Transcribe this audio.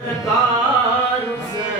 Caro Zé